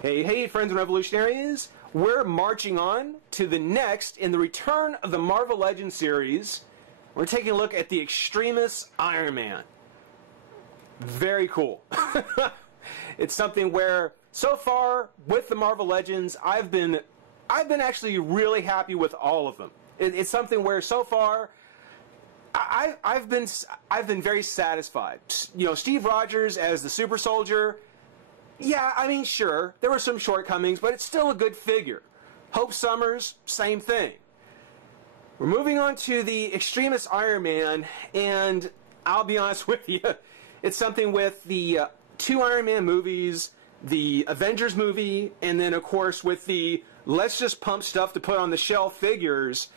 Hey, hey, friends and revolutionaries. We're marching on to the next in the return of the Marvel Legends series. We're taking a look at the Extremist Iron Man. Very cool. It's something where, so far, with the Marvel Legends, I've been actually really happy with all of them. It's something where, so far, I've been very satisfied. You know, Steve Rogers as the Super Soldier. Yeah, I mean, sure, there were some shortcomings, but it's still a good figure. Hope Summers, same thing. We're moving on to the Extremist Iron Man, and I'll be honest with you, it's something with the 2 Iron Man movies, the Avengers movie, and then, of course, with the let's just pump stuff to put on the shelf figures.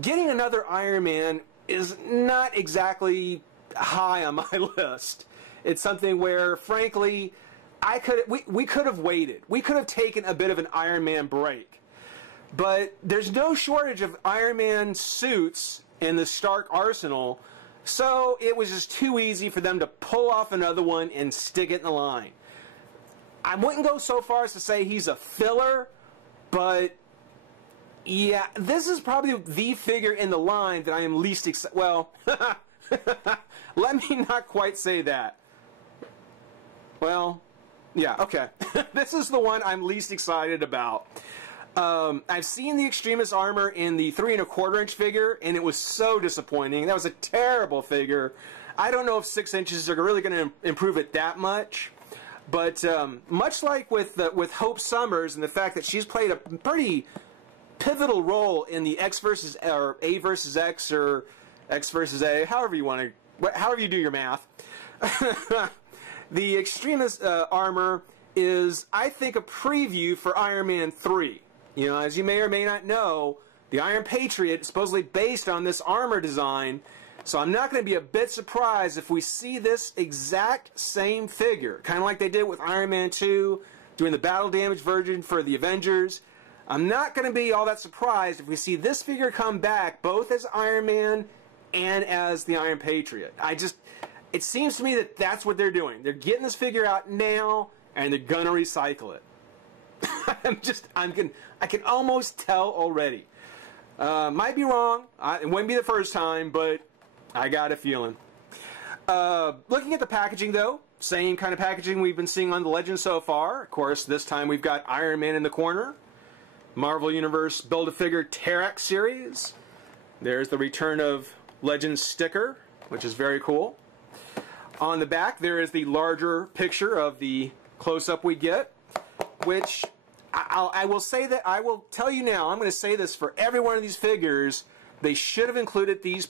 Getting another Iron Man is not exactly high on my list. It's something where, frankly, we could have waited. We could have taken a bit of an Iron Man break. But there's no shortage of Iron Man suits in the Stark arsenal, so it was just too easy for them to pull off another one and stick it in the line. I wouldn't go so far as to say he's a filler, but yeah, this is probably the figure in the line that I am least excited. Well, let me not quite say that. Well, yeah, okay. This is the one I'm least excited about. I've seen the Extremist Armor in the 3 1/4 inch figure, and it was so disappointing. That was a terrible figure. I don't know if 6 inches are really going to improve it that much. But much like with Hope Summers and the fact that she's played a pretty pivotal role in the X versus or A versus X or X versus A, however you want to, however you do your math. The Extremist Armor is, I think, a preview for Iron Man 3. You know, as you may or may not know, the Iron Patriot is supposedly based on this armor design, so I'm not going to be a bit surprised if we see this exact same figure, kind of like they did with Iron Man 2, doing the battle damage version for the Avengers. I'm not going to be all that surprised if we see this figure come back both as Iron Man and as the Iron Patriot. It seems to me that that's what they're doing. They're getting this figure out now, and they're gonna recycle it. I can almost tell already. Might be wrong. It wouldn't be the first time, but I got a feeling. Looking at the packaging, though, same kind of packaging we've been seeing on the Legends so far. Of course, this time we've got Iron Man in the corner. Marvel Universe Build-A-Figure Terrax series. There's the return of Legends sticker, which is very cool. On the back, there is the larger picture of the close-up we get, which I will say that, I will tell you now, I'm going to say this for every one of these figures, they should have included these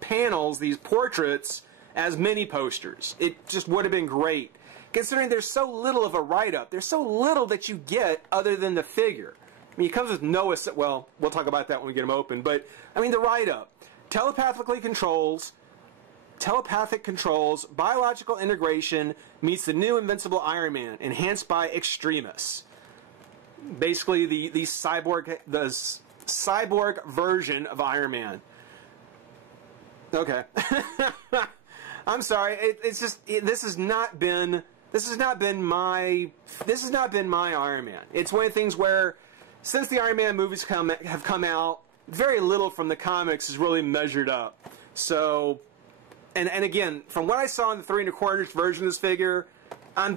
panels, these portraits, as mini posters. It just would have been great. Considering there's so little of a write-up, there's so little that you get other than the figure. I mean, it comes with no, well, we'll talk about that when we get them open, but, I mean, the write-up. Telepathic controls, biological integration meets the new invincible Iron Man, enhanced by Extremis. Basically, the cyborg version of Iron Man. Okay, I'm sorry. It's just this has not been my Iron Man. It's one of the things where, since the Iron Man movies have come out, very little from the comics is really measured up. So. And again, from what I saw in the 3 1/4 inch version of this figure, I'm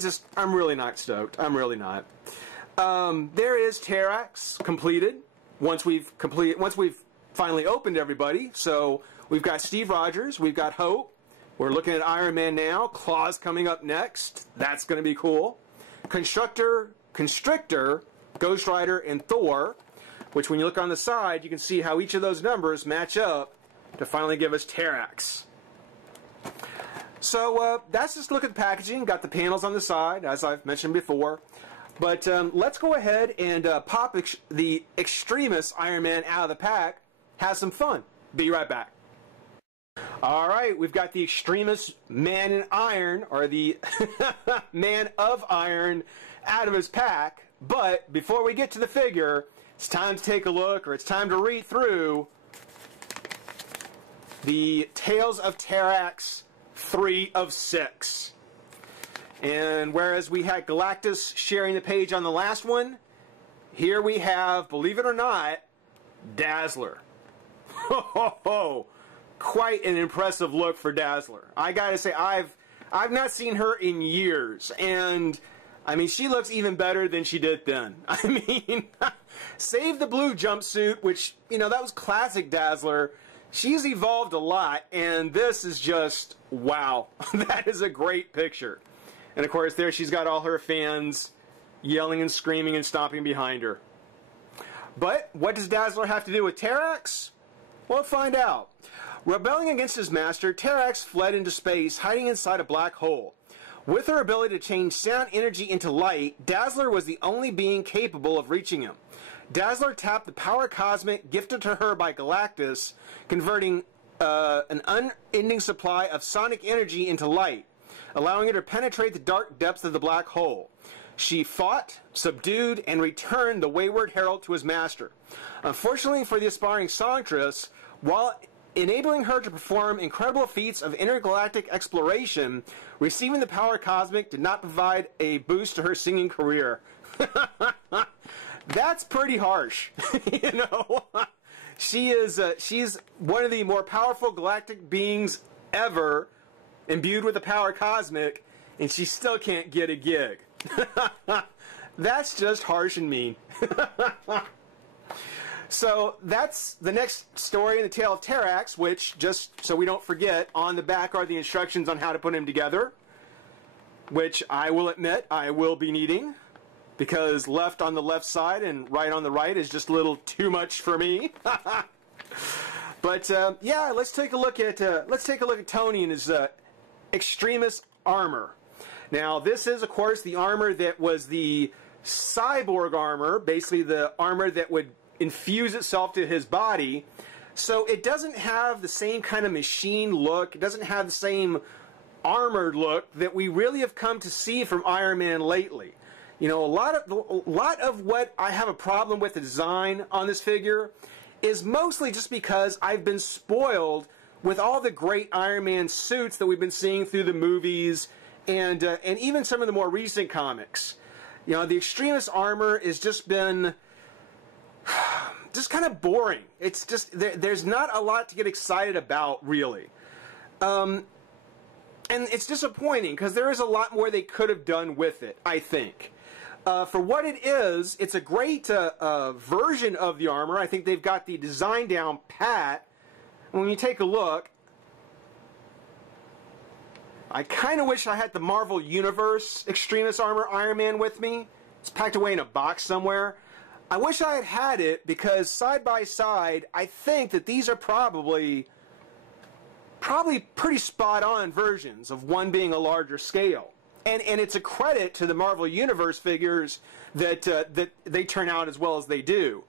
really not stoked. I'm really not. There is Terrax completed. Once we've finally opened everybody. So we've got Steve Rogers, we've got Hope. We're looking at Iron Man now. Claw's coming up next. That's going to be cool. Constrictor, Ghost Rider, and Thor. Which, when you look on the side, you can see how each of those numbers match up to finally give us Terrax. So that's just a look at the packaging. Got the panels on the side, as I've mentioned before. But let's go ahead and pop the Extremist Iron Man out of the pack. Have some fun. Be right back. Alright, we've got the Extremist Man in Iron, or the Man of Iron, out of his pack. But before we get to the figure, it's time to take a look, or it's time to read through the Tales of Terrax 3 of 6. And whereas we had Galactus sharing the page on the last one, here we have, believe it or not, Dazzler. Ho, ho, ho. Quite an impressive look for Dazzler. I gotta say, I've not seen her in years, and I mean, she looks even better than she did then. I mean, save the blue jumpsuit, which, you know, that was classic Dazzler. She's evolved a lot, and this is just, wow. That is a great picture. And of course, there she's got all her fans yelling and screaming and stomping behind her. But what does Dazzler have to do with Terrax? We'll find out. Rebelling against his master, Terrax fled into space, hiding inside a black hole. With her ability to change sound energy into light, Dazzler was the only being capable of reaching him. Dazzler tapped the power cosmic gifted to her by Galactus, converting an unending supply of sonic energy into light, allowing her to penetrate the dark depths of the black hole. She fought, subdued, and returned the wayward herald to his master. Unfortunately for the aspiring songstress, while enabling her to perform incredible feats of intergalactic exploration, receiving the power cosmic did not provide a boost to her singing career. That's pretty harsh, you know. She's one of the more powerful galactic beings ever, imbued with the power cosmic, and she still can't get a gig. That's just harsh and mean. So that's the next story in the Tale of Terrax, which, just so we don't forget, on the back are the instructions on how to put him together, which I will admit I will be needing, because left on the left side and right on the right is just a little too much for me. But yeah, let's take a look at Tony and his Extremist Armor. Now, this is, of course, the armor that was the cyborg armor, basically the armor that would infuse itself to his body. So it doesn't have the same kind of machine look. It doesn't have the same armored look that we really have come to see from Iron Man lately. You know, a lot of what I have a problem with the design on this figure is mostly just because I've been spoiled with all the great Iron Man suits that we've been seeing through the movies and even some of the more recent comics. You know, the Extremist Armor has just been just kind of boring. It's just, there's not a lot to get excited about, really. And it's disappointing, because there is a lot more they could have done with it, I think. For what it is, it's a great version of the armor. I think they've got the design down pat. When you take a look, I kind of wish I had the Marvel Universe Extremist Armor Iron Man with me. It's packed away in a box somewhere. I wish I had had it, because side by side, I think that these are probably pretty spot-on versions of one being a larger scale. And it's a credit to the Marvel Universe figures that they turn out as well as they do.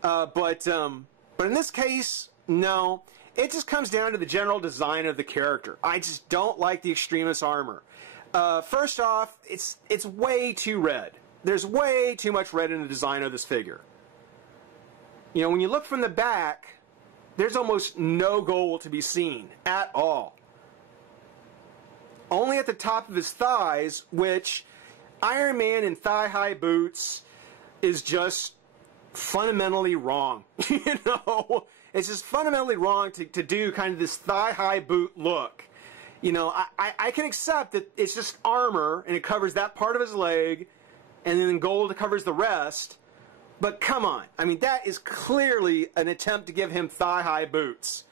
But in this case, no. It just comes down to the general design of the character. I just don't like the Extremist Armor. First off, it's way too red. There's way too much red in the design of this figure. You know, when you look from the back, there's almost no gold to be seen at all. Only at the top of his thighs, which Iron Man in thigh-high boots is just fundamentally wrong. You know, it's just fundamentally wrong to do kind of this thigh-high boot look. You know, I can accept that it's just armor and it covers that part of his leg, and then gold covers the rest. But come on, I mean, that is clearly an attempt to give him thigh-high boots,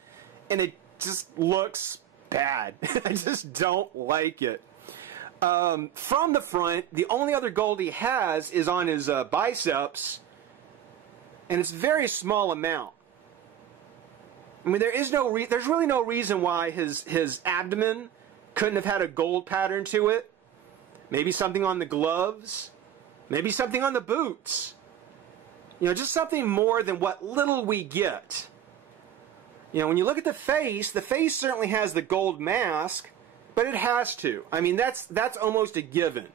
and it just looks bad. I just don't like it. From the front, the only other gold he has is on his biceps, and it's a very small amount. I mean, there's really no reason why his abdomen couldn't have had a gold pattern to it. Maybe something on the gloves, maybe something on the boots. You know, just something more than what little we get. You know, when you look at the face certainly has the gold mask, but it has to. I mean, that's almost a given.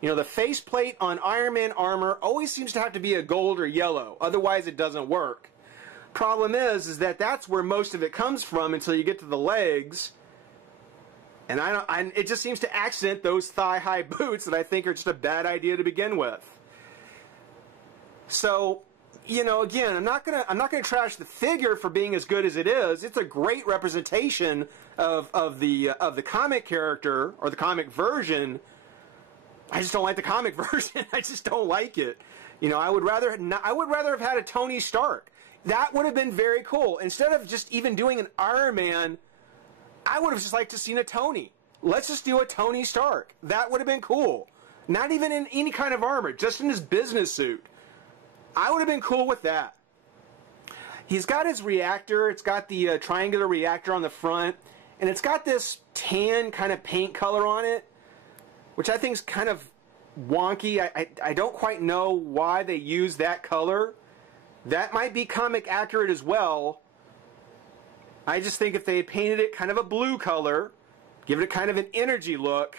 You know, the faceplate on Iron Man armor always seems to have to be a gold or yellow, otherwise it doesn't work. Problem is that that's where most of it comes from until you get to the legs. And it just seems to accent those thigh-high boots that I think are just a bad idea to begin with. So, you know, again, I'm not gonna trash the figure for being as good as it is. It's a great representation of the comic character, or the comic version. I just don't like the comic version. I just don't like it. You know, I would rather have had a Tony Stark. That would have been very cool. Instead of just even doing an Iron Man, I would have just liked to seen a Tony. Let's just do a Tony Stark. That would have been cool. Not even in any kind of armor, just in his business suit. I would have been cool with that. He's got his reactor. It's got the triangular reactor on the front. And it's got this tan kind of paint color on it, which I think is kind of wonky. I don't quite know why they use that color. That might be comic accurate as well. I just think if they had painted it kind of a blue color, give it a kind of an energy look,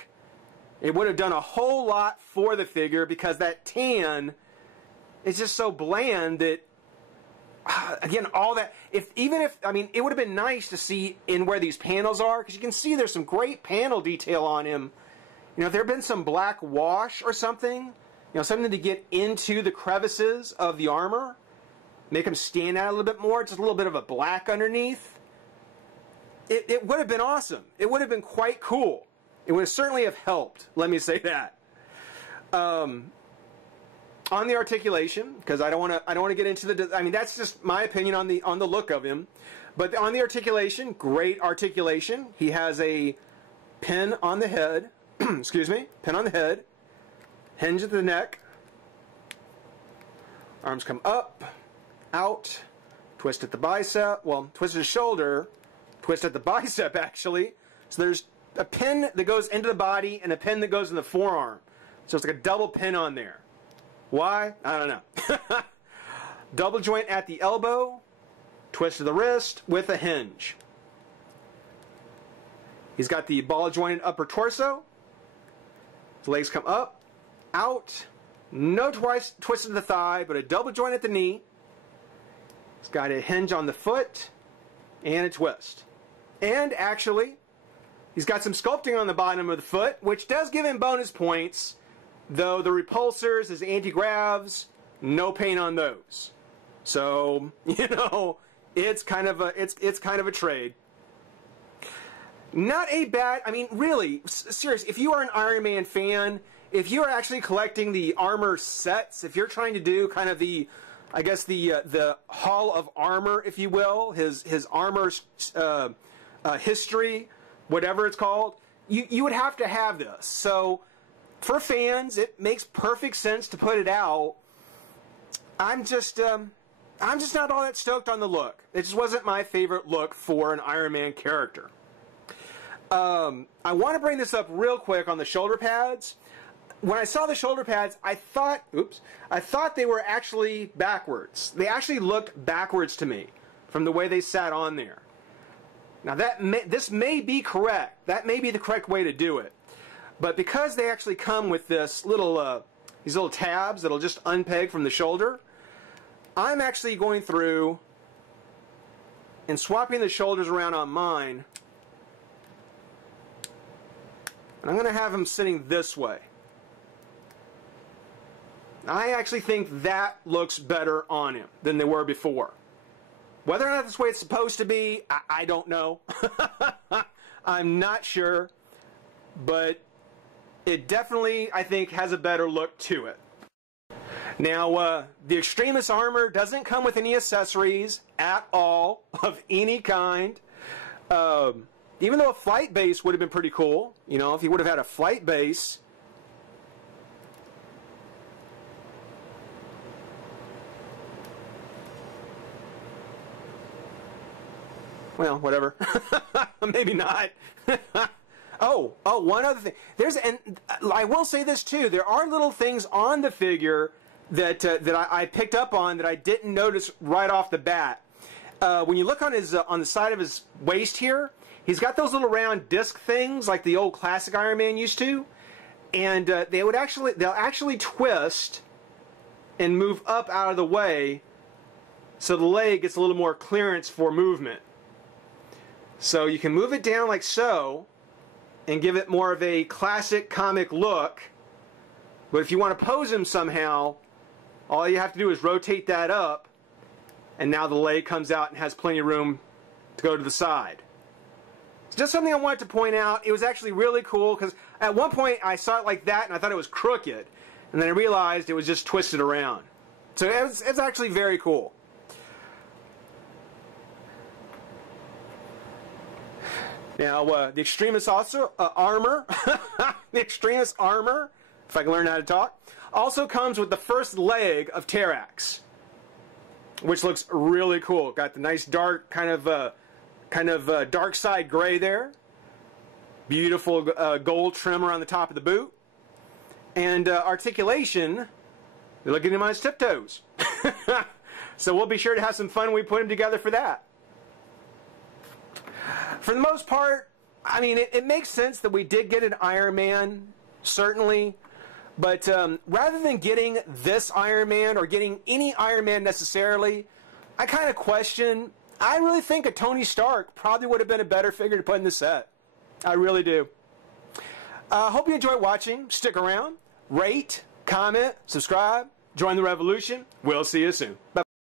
it would have done a whole lot for the figure, because that tan is just so bland that, again, all that, I mean, it would have been nice to see in where these panels are, because you can see there's some great panel detail on him. You know, if there had been some black wash or something, you know, something to get into the crevices of the armor, make him stand out a little bit more, just a little bit of a black underneath, it would have been awesome. It would have been quite cool. It would certainly have helped, let me say that. On the articulation, because I don't want to get into the, I mean, that's just my opinion on the look of him. But on the articulation, great articulation. He has a pin on the head, excuse me, pin on the head, hinge at the neck, arms come up, out, twist at the bicep, well, twist at the shoulder, twist at the bicep actually. So there's a pin that goes into the body and a pin that goes in the forearm. So it's like a double pin on there. Why? I don't know. Double joint at the elbow, twist of the wrist with a hinge. He's got the ball jointed upper torso. His legs come up, out, no twist of the thigh, but a double joint at the knee. He's got a hinge on the foot and a twist. And actually, he's got some sculpting on the bottom of the foot, which does give him bonus points, though the repulsors, his anti-gravs, no paint on those. So, you know, it's kind of a trade. Not a bad, I mean, really, seriously, if you are an Iron Man fan, if you are actually collecting the armor sets, if you're trying to do kind of the, I guess the Hall of Armor, if you will, his armor history, whatever it's called, you would have to have this. So for fans, it makes perfect sense to put it out. I'm just not all that stoked on the look. It just wasn't my favorite look for an Iron Man character. I want to bring this up real quick on the shoulder pads. When I saw the shoulder pads, I thought they were actually backwards. They actually looked backwards to me from the way they sat on there. Now this may be correct. That may be the correct way to do it. But because they actually come with this little, these little tabs that'll just unpeg from the shoulder, I'm actually going through and swapping the shoulders around on mine. And I'm going to have them sitting this way. I actually think that looks better on him than they were before. Whether or not that's the way it's supposed to be, I don't know. I'm not sure. But it definitely, I think, has a better look to it. Now, the Extremist Armor doesn't come with any accessories at all of any kind. Even though a flight base would have been pretty cool. You know, if he would have had a flight base. Well, whatever. Maybe not. Oh, one other thing. And I will say this too. There are little things on the figure that I picked up on that I didn't notice right off the bat. When you look on his on the side of his waist here, he's got those little round disc things like the old classic Iron Man used to, and they'll actually twist and move up out of the way, so the leg gets a little more clearance for movement. So you can move it down like so, and give it more of a classic comic look. But if you want to pose him somehow, all you have to do is rotate that up, and now the leg comes out and has plenty of room to go to the side. It's just something I wanted to point out. It was actually really cool because at one point I saw it like that and I thought it was crooked, and then I realized it was just twisted around. So it's actually very cool. Now, the Extremist Armor, the Extremist Armor, if I can learn how to talk, also comes with the first leg of Terrax, which looks really cool. Got the nice dark kind of dark side gray there. Beautiful gold trim around the top of the boot, and articulation. You're looking at him on his tiptoes. So we'll be sure to have some fun when we put him together for that. For the most part, I mean, it makes sense that we did get an Iron Man, certainly. But rather than getting this Iron Man or getting any Iron Man necessarily, I kind of question, I really think a Tony Stark probably would have been a better figure to put in the set. I really do. Hope you enjoy watching. Stick around. Rate, comment, subscribe, join the revolution. We'll see you soon. Bye.